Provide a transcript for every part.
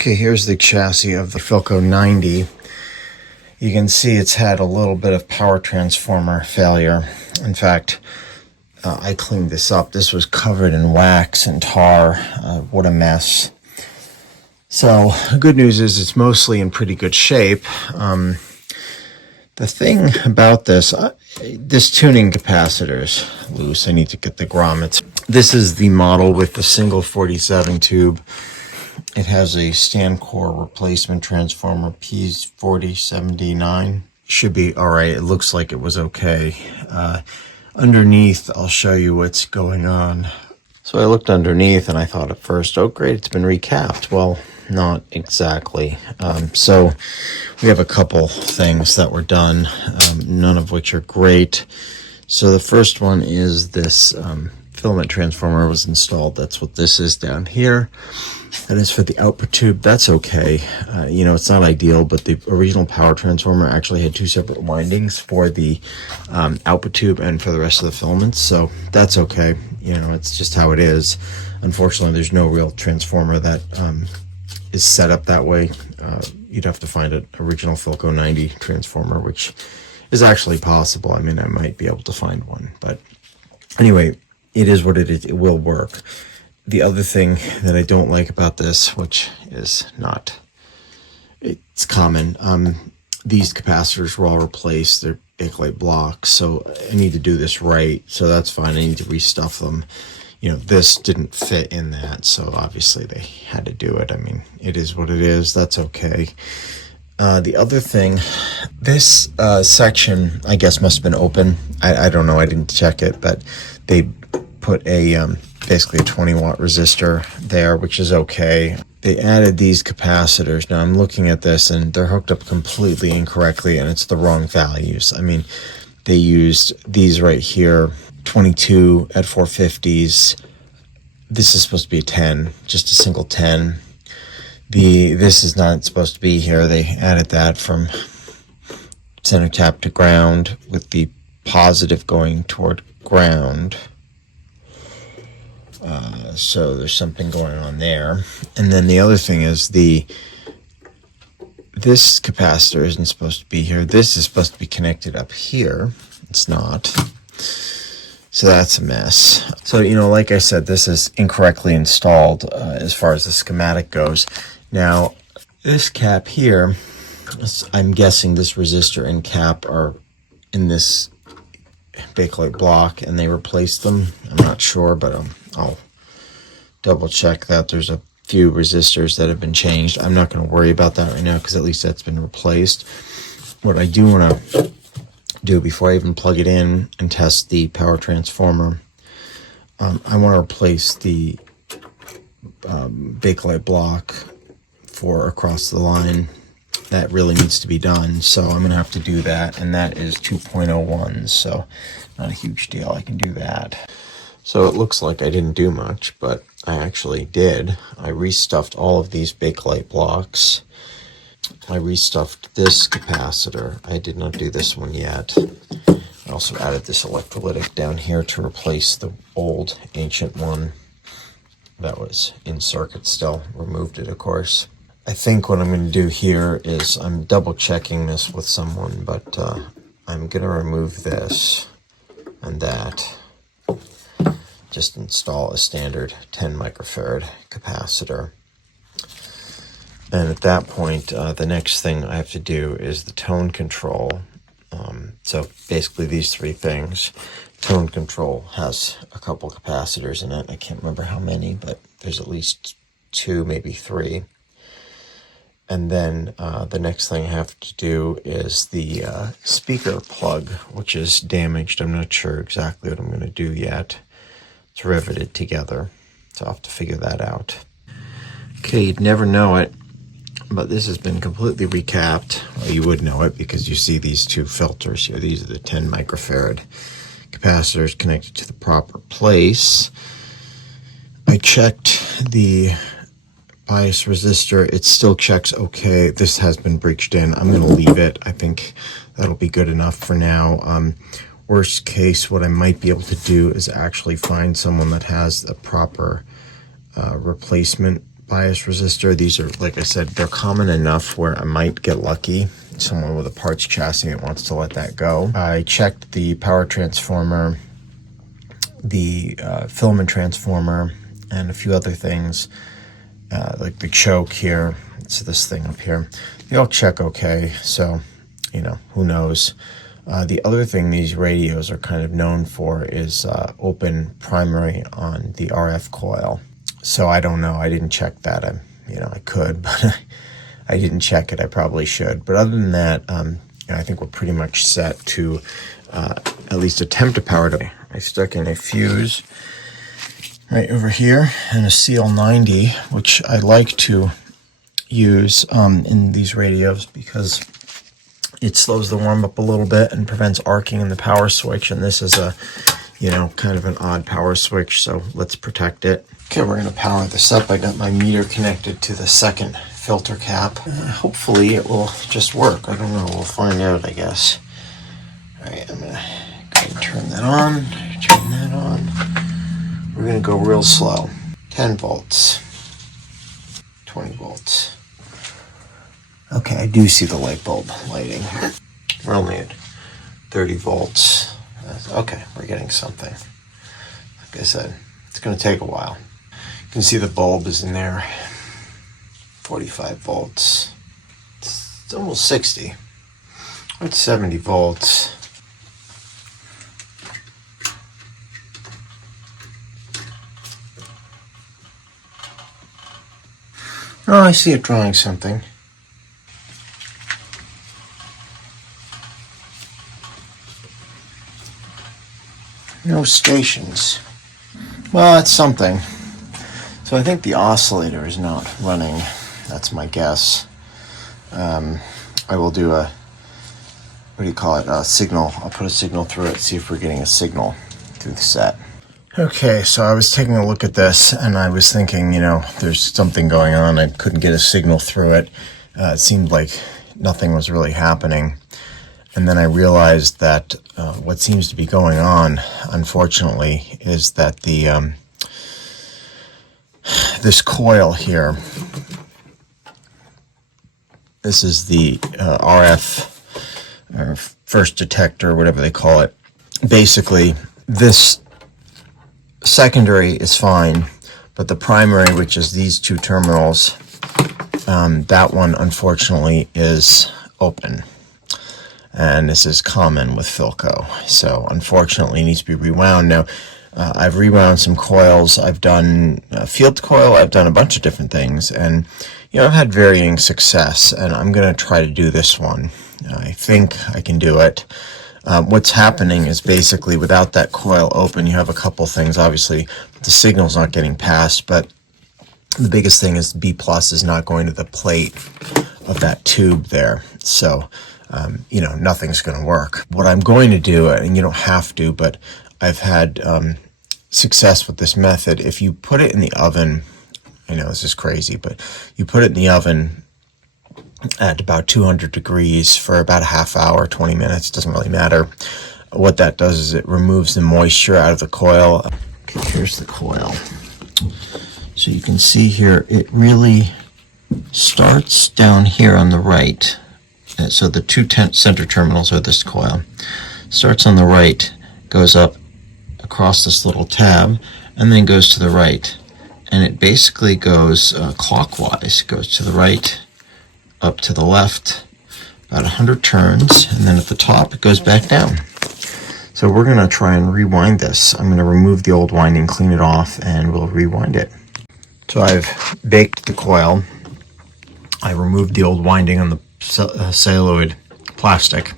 Okay, here's the chassis of the Philco 90. You can see it's had a little bit of power transformer failure. In fact, I cleaned this up. This was covered in wax and tar. What a mess. So, the good news is it's mostly in pretty good shape. The thing about this tuning capacitor is loose. I need to get the grommets. This is the model with the single 47 tube. It has a stand core replacement transformer, P4079. Should be all right. It looks like it was okay. Underneath, I'll show you what's going on. So I looked underneath and I thought at first, oh great, it's been recapped. Well, not exactly. So we have a couple things that were done, none of which are great. So the first one is this filament transformer was installed. That's what this is down here. That is for the output tube. That's okay. It's not ideal, but the original power transformer actually had two separate windings for the output tube and for the rest of the filaments. So that's okay. It's just how it is. Unfortunately, there's no real transformer that is set up that way. You'd have to find an original Philco 90 transformer, which is actually possible. I mean, I might be able to find one, but anyway, it is what it is. It will work. The other thing that I don't like about this, which is not, it's common, these capacitors were all replaced. They're bakelite blocks, so I need to do this right. So that's fine. I need to restuff them. This didn't fit in that, so obviously they had to do it. I mean, it is what it is. That's okay. The other thing, this section, I guess, must have been open. I don't know. I didn't check it, but they put a basically a 20-watt resistor there, which is okay. They added these capacitors. Now I'm looking at this, and they're hooked up completely incorrectly, and it's the wrong values. I mean, they used these right here, 22 at 450s. This is supposed to be a 10, just a single 10. This is not supposed to be here. They added that from center tap to ground with the positive going toward ground. So there's something going on there. And then the other thing is this capacitor isn't supposed to be here. This is supposed to be connected up here. It's not. So that's a mess. So, like I said, this is incorrectly installed as far as the schematic goes. Now, this cap here, I'm guessing this resistor and cap are in this bakelite block, and they replaced them. I'm not sure, but I'll double check that. There's a few resistors that have been changed. I'm not going to worry about that right now because at least that's been replaced. What I do want to do before I even plug it in and test the power transformer, I want to replace the bakelite block for across the line. That really needs to be done, so I'm going to have to do that, and that is 2.01, so not a huge deal. I can do that. So it looks like I didn't do much, but I actually did. I restuffed all of these bakelite blocks. I restuffed this capacitor. I did not do this one yet. I also added this electrolytic down here to replace the old ancient one that was in circuit still. Removed it, of course. I think what I'm going to do here is I'm double checking this with someone, but I'm going to remove this and that. Just install a standard 10 microfarad capacitor. And at that point, the next thing I have to do is the tone control. So basically these three things. Tone control has a couple capacitors in it. I can't remember how many, but there's at least 2, maybe 3. And then the next thing I have to do is the speaker plug, which is damaged. I'm not sure exactly what I'm going to do yet. It's riveted together, so I'll have to figure that out. Okay, you'd never know it, but this has been completely recapped. Well, you would know it because you see these two filters here. These are the 10 microfarad capacitors connected to the proper place. I checked the bias resistor. It still checks okay. This has been breached in. I'm going to leave it. I think that'll be good enough for now. Worst case, what I might be able to do is actually find someone that has a proper replacement bias resistor. These are, like I said, they're common enough where I might get lucky. Someone with a parts chassis that wants to let that go. I checked the power transformer, the filament transformer, and a few other things, like the choke here. It's this thing up here. They all check okay, so, you know, who knows. The other thing these radios are kind of known for is open primary on the RF coil. So I don't know. I didn't check that. I could, but I didn't check it. I probably should. But other than that, I think we're pretty much set to at least attempt to power it. I stuck in a fuse right over here and a CL90, which I like to use in these radios because it slows the warm up a little bit and prevents arcing in the power switch. And this is a, kind of an odd power switch, so let's protect it. Okay, we're gonna power this up. I got my meter connected to the second filter cap. Hopefully it will just work. I don't know, we'll find out, I guess. All right, I'm gonna go ahead and turn that on, turn that on. We're gonna go real slow. 10 volts, 20 volts. Okay, I do see the light bulb lighting. We're only at 30 volts. Okay, we're getting something. Like I said, it's gonna take a while. You can see the bulb is in there. 45 volts. It's almost 60. It's 70 volts. Oh, I see it drawing something. No stations. Well, that's something. So I think the oscillator is not running. That's my guess. I will do a, a signal. I'll put a signal through it, see if we're getting a signal through the set. Okay, so I was taking a look at this and I was thinking, there's something going on. I couldn't get a signal through it. It seemed like nothing was really happening. And then I realized that what seems to be going on, unfortunately, is that the this coil here, this is the RF, or first detector, whatever they call it. Basically, this secondary is fine, but the primary, which is these two terminals, that one, unfortunately, is open. And this is common with Philco. So unfortunately it needs to be rewound. Now, I've rewound some coils. I've done a field coil. I've done a bunch of different things. And, I've had varying success. And I'm going to try to do this one. I think I can do it. What's happening is basically without that coil open, you have a couple things. Obviously, the signal's not getting passed. But the biggest thing is B plus is not going to the plate of that tube there. So nothing's going to work. What I'm going to do, and you don't have to, but I've had success with this method. If you put it in the oven, I know this is crazy, but you put it in the oven at about 200 degrees for about a half hour, 20 minutes, doesn't really matter. What that does is it removes the moisture out of the coil. Okay, here's the coil. So you can see here, it really starts down here on the right. So the two center terminals are this coil. Starts on the right, goes up across this little tab, and then goes to the right. And it basically goes clockwise. Goes to the right, up to the left, about 100 turns, and then at the top it goes back down. So we're going to try and rewind this. I'm going to remove the old winding, clean it off, and we'll rewind it. So I've baked the coil. I removed the old winding on the celluloid plastic.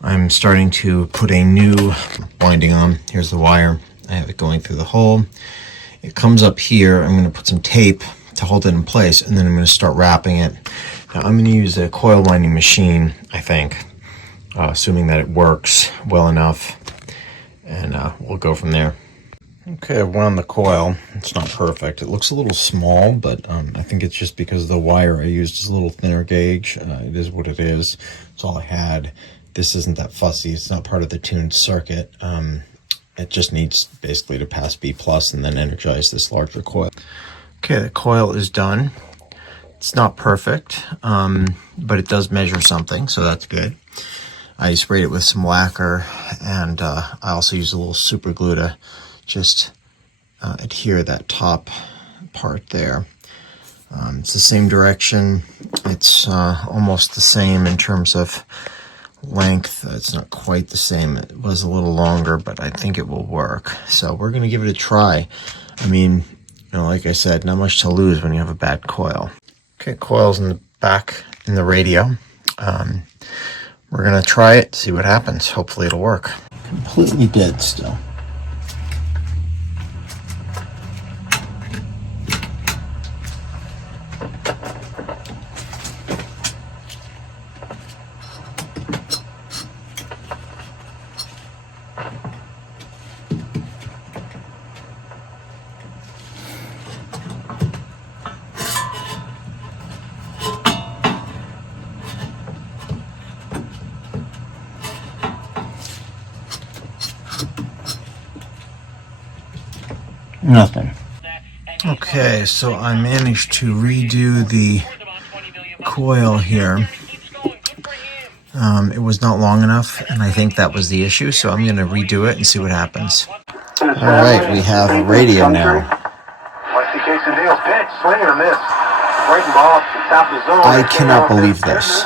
I'm starting to put a new winding on. Here's the wire. I have it going through the hole. It comes up here. I'm going to put some tape to hold it in place, and then I'm going to start wrapping it. Now I'm going to use a coil winding machine, I think, assuming that it works well enough, and we'll go from there. Okay, I've wound the coil. It's not perfect. It looks a little small, but I think it's just because the wire I used is a little thinner gauge. It is what it is. It's all I had. This isn't that fussy. It's not part of the tuned circuit. It just needs basically to pass B plus and then energize this larger coil. Okay, the coil is done. It's not perfect, but it does measure something, so that's good. I sprayed it with some lacquer, and I also used a little super glue to just adhere that top part there. It's the same direction. It's almost the same in terms of length. It's not quite the same. It was a little longer, but I think it will work. So we're going to give it a try. I mean, like I said, not much to lose when you have a bad coil. Okay, coil's in the back in the radio. We're going to try it, see what happens. Hopefully it'll work. Completely dead still. Nothing. Okay, so I managed to redo the coil here. It was not long enough, and I think that was the issue, so I'm going to redo it and see what happens. Alright, we have a radio now. I cannot believe this.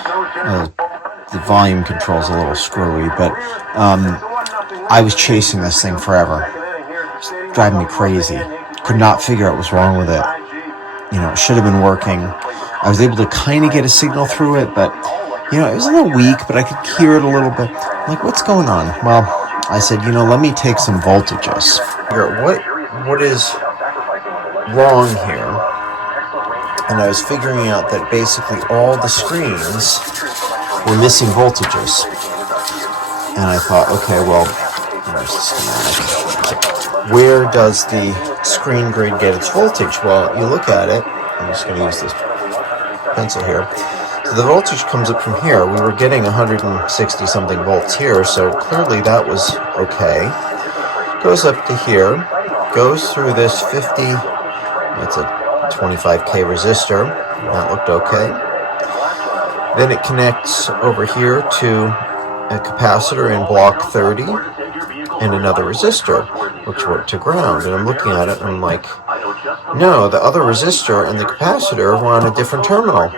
The volume control's a little screwy, but I was chasing this thing forever. Driving me crazy. Could not figure out what was wrong with it. It should have been working. I was able to kind of get a signal through it, but it was a little weak, but I could hear it a little bit. I'm like, what's going on? Well, I said, let me take some voltages. What is wrong here? And I was figuring out that basically all the screens were missing voltages. And I thought, okay, well, where's the schematic? Where does the screen grid get its voltage? Well, you look at it. I'm just going to use this pencil here. So the voltage comes up from here. We were getting 160 something volts here, so clearly that was okay. Goes up to here, goes through this 50, that's a 25K resistor. That looked okay. Then it connects over here to a capacitor in block 30 and another resistor, which went to ground. And I'm looking at it and I'm like, no, the other resistor and the capacitor were on a different terminal.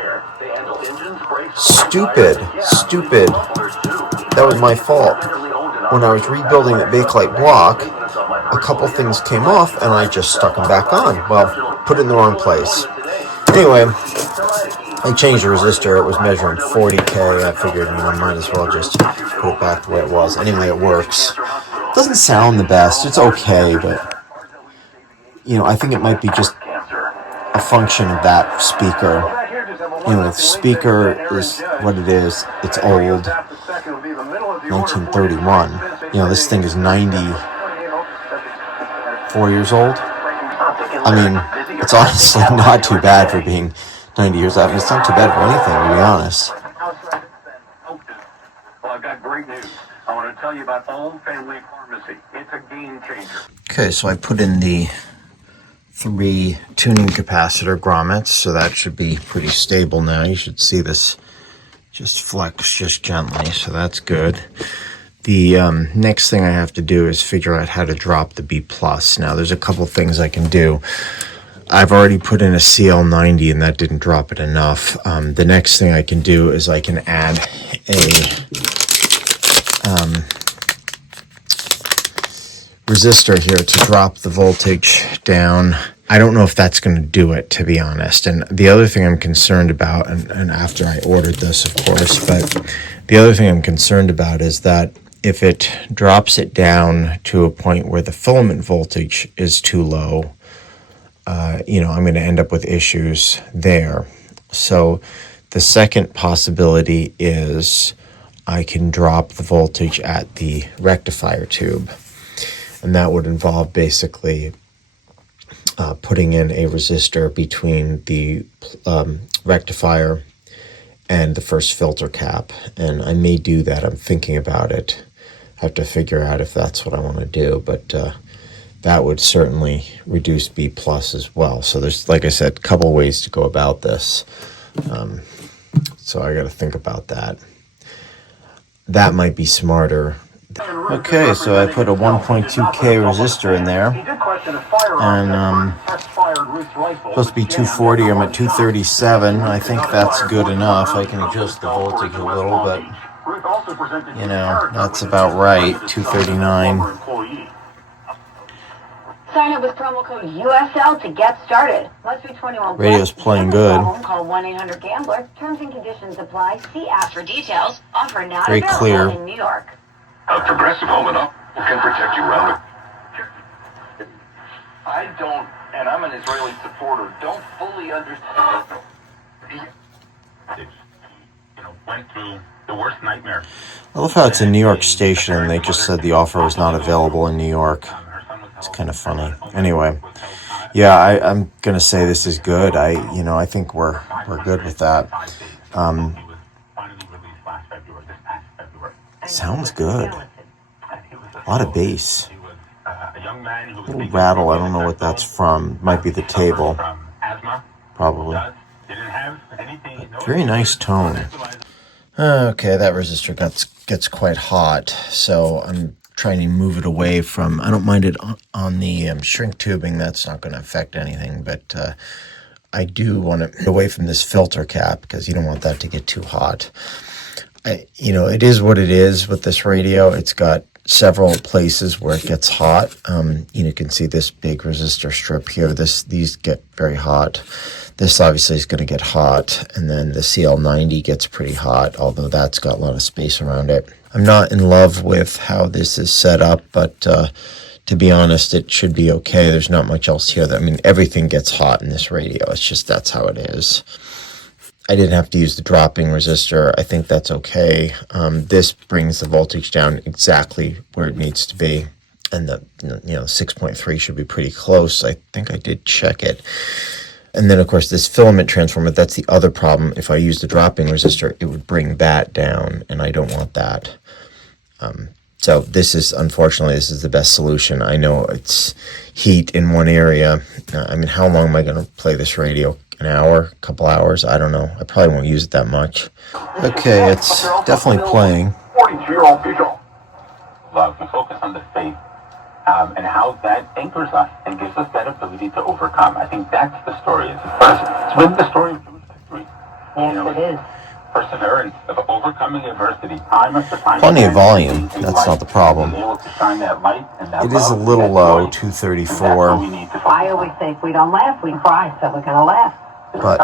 Stupid. That was my fault. When I was rebuilding that bakelite block, a couple things came off and I just stuck them back on. Well, put it in the wrong place. Anyway, I changed the resistor. It was measuring 40K. I figured, might as well just put it back the way it was. Anyway, it works. Doesn't sound the best. It's okay, but I think it might be just a function of that speaker. The speaker is what it is. It's old, 1931. This thing is 94 years old. I mean, it's honestly not too bad for being 90 years old. It's not too bad for anything, to be honest. Well, I've got great news. I want to tell you about Home Family Pharmacy. It's a game changer. Okay, so I put in the 3 tuning capacitor grommets, so that should be pretty stable now. You should see this just flex just gently, so that's good. The next thing I have to do is figure out how to drop the B+. Now, there's a couple things I can do. I've already put in a CL90 and that didn't drop it enough. The next thing I can do is I can add a resistor here to drop the voltage down. I don't know if that's going to do it, to be honest. And the other thing I'm concerned about, and after I ordered this, of course, but the other thing I'm concerned about is that if it drops it down to a point where the filament voltage is too low, I'm going to end up with issues there. So the second possibility is I can drop the voltage at the rectifier tube. And that would involve basically putting in a resistor between the rectifier and the first filter cap. And I may do that. I'm thinking about it. I have to figure out if that's what I want to do. But that would certainly reduce B plus as well. So there's, like I said, a couple ways to go about this. So I got to think about that. That might be smarter. Okay, so I put a 1.2K resistor in there, and supposed to be 240. I'm at 237. I think that's good enough. I can adjust the voltage a little, but you know, that's about right. 239. Sign up with promo code USL to get started. Must be 21. Radio's playing good. Call 1-800-GAMBLER. Terms and conditions apply. See app for details. Offer not Very available clear. in New York. A progressive home and up can protect you round the... I don't, and I'm an Israeli supporter, don't fully understand. Went through the worst nightmare. I love how it's a New York station and they just said the offer was not available in New York. It's kind of funny. Anyway, yeah, I'm gonna say this is good. I think we're good with that. Sounds good. A lot of bass. A little rattle. I don't know what that's from. Might be the table. Probably. But very nice tone. Okay, that resistor gets quite hot, so I'm trying to move it away from... I don't mind it on the shrink tubing. That's not going to affect anything, but I do want to get away from this filter cap because you don't want that to get too hot. It is what it is with this radio. It's got several places where it gets hot. You can see this big resistor strip here. These get very hot. This obviously is going to get hot, and then the CL90 gets pretty hot, although that's got a lot of space around it. I'm not in love with how this is set up, but to be honest, it should be okay. There's not much else here. Everything gets hot in this radio. It's just that's how it is. I didn't have to use the dropping resistor. I think that's okay. This brings the voltage down exactly where it needs to be, and the 6.3 should be pretty close. I think I did check it. And then, of course, this filament transformer, that's the other problem. If I use the dropping resistor, it would bring that down, and I don't want that. So unfortunately, this is the best solution. I know it's heat in one area. How long am I going to play this radio? An hour? A couple hours? I don't know. I probably won't use it that much. Okay, it's definitely playing. 42-year-old Vigil. Love, we focus on the faith. And how that anchors us and gives us that ability to overcome. I think that's the story. It's really the story of Jewish history. Yes, it is. Perseverance of overcoming adversity, time after time. Plenty of volume. That's not the problem. It is a little low, 234. I always say if we don't laugh, we cry, so we're going to laugh. But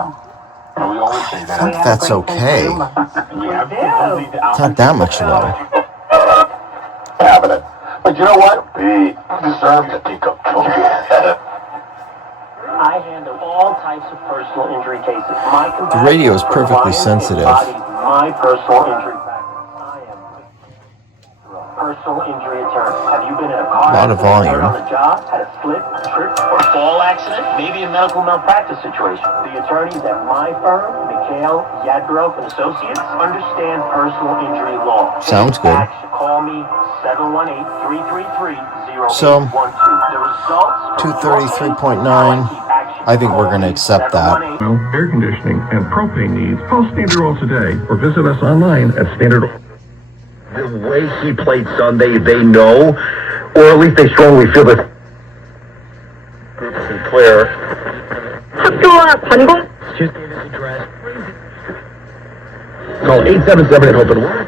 we always say I that. think that's okay. It's not that much low. Having it. But you know what? We deserve to take up children. I handle all types of personal injury cases. The radio is perfectly sensitive. My personal injury practice. I am a personal injury attorney. Have you been in a car lot of volume. on the job, had a slip, trip, or fall accident? Maybe a medical malpractice situation. The attorneys at my firm, Mikhail Yadgrove and Associates, understand personal injury law. Sounds good. Call me 718-333-0812. So, The results 233.9. I think we're going to accept that. Air conditioning and propane needs. Call Standard Oil today or visit us online at Standard Oil. The way he played Sunday, they know, or at least they strongly feel that. Sinclair. 학교와 반공. Just gave his address. Call 877 and open one.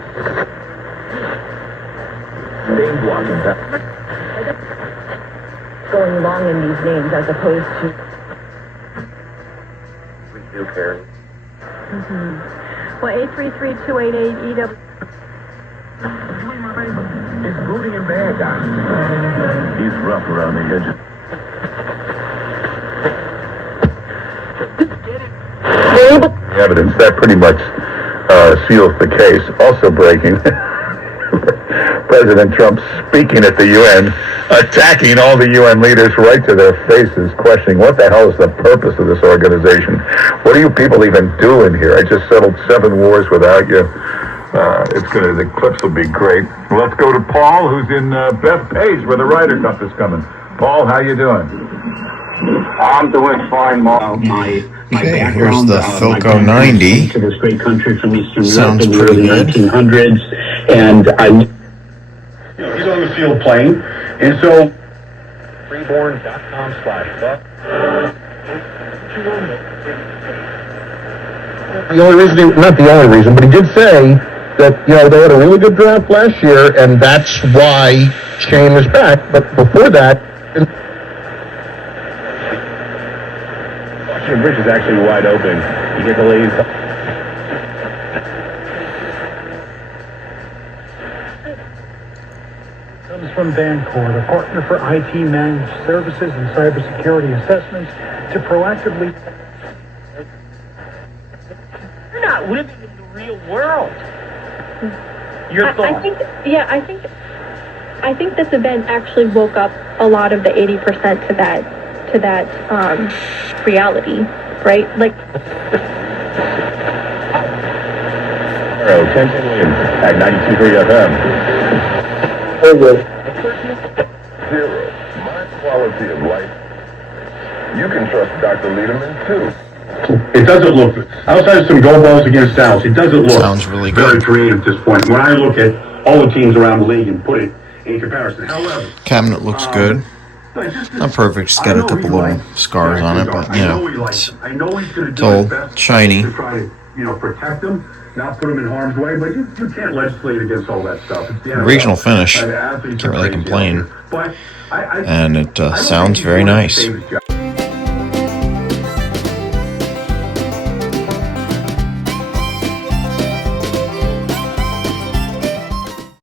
Name blocking that. Going long in these names as opposed to... We do, Karen. Well, 833-288-EW. He's brooding and bad, Doc. He's rough around the edges. Evidence that pretty much seals the case. Also breaking, President Trump speaking at the UN, attacking all the UN leaders right to their faces, questioning what the hell is the purpose of this organization? What do you people even do in here? I just settled 7 wars without you. The clips will be great. Let's go to Paul, who's in Bethpage, where the Ryder Cup is coming. Paul, how you doing? I'm doing fine, Mark. Okay, here's the Philco 90. To this great country from Eastern Sounds Europe in the pretty early good. 1900s, and He's on the field playing, and so... Freeborn.com/buck. The only reason, not the only reason, but he did say that, they had a really good draft last year, and that's why Shane is back. But before that, Washington Bridge is actually wide open. You get the ladies. Comes from Bancorp, a partner for IT managed services and cybersecurity assessments to proactively. You're not living in the real world. Your thoughts? I think this event actually woke up a lot of the 80% to that reality, right? Like. 10 Williams at 92.3 FM. Zero. My quality of life. You can trust Dr. Lederman, too. It doesn't look, outside of some go balls against Dallas, it doesn't look Sounds really very good. creative at this point. When I look at all the teams around the league and put it in comparison. However, Cabinet looks good. Not perfect, just got a couple little scars on it, but it's old, shiny. to try to, protect them, not put them in harm's way, but you can't legislate against all that stuff. It's the NFL. Regional finish, Athletes can't really are crazy out complain. there. But I And it don't sounds think very he's going to nice. save his job.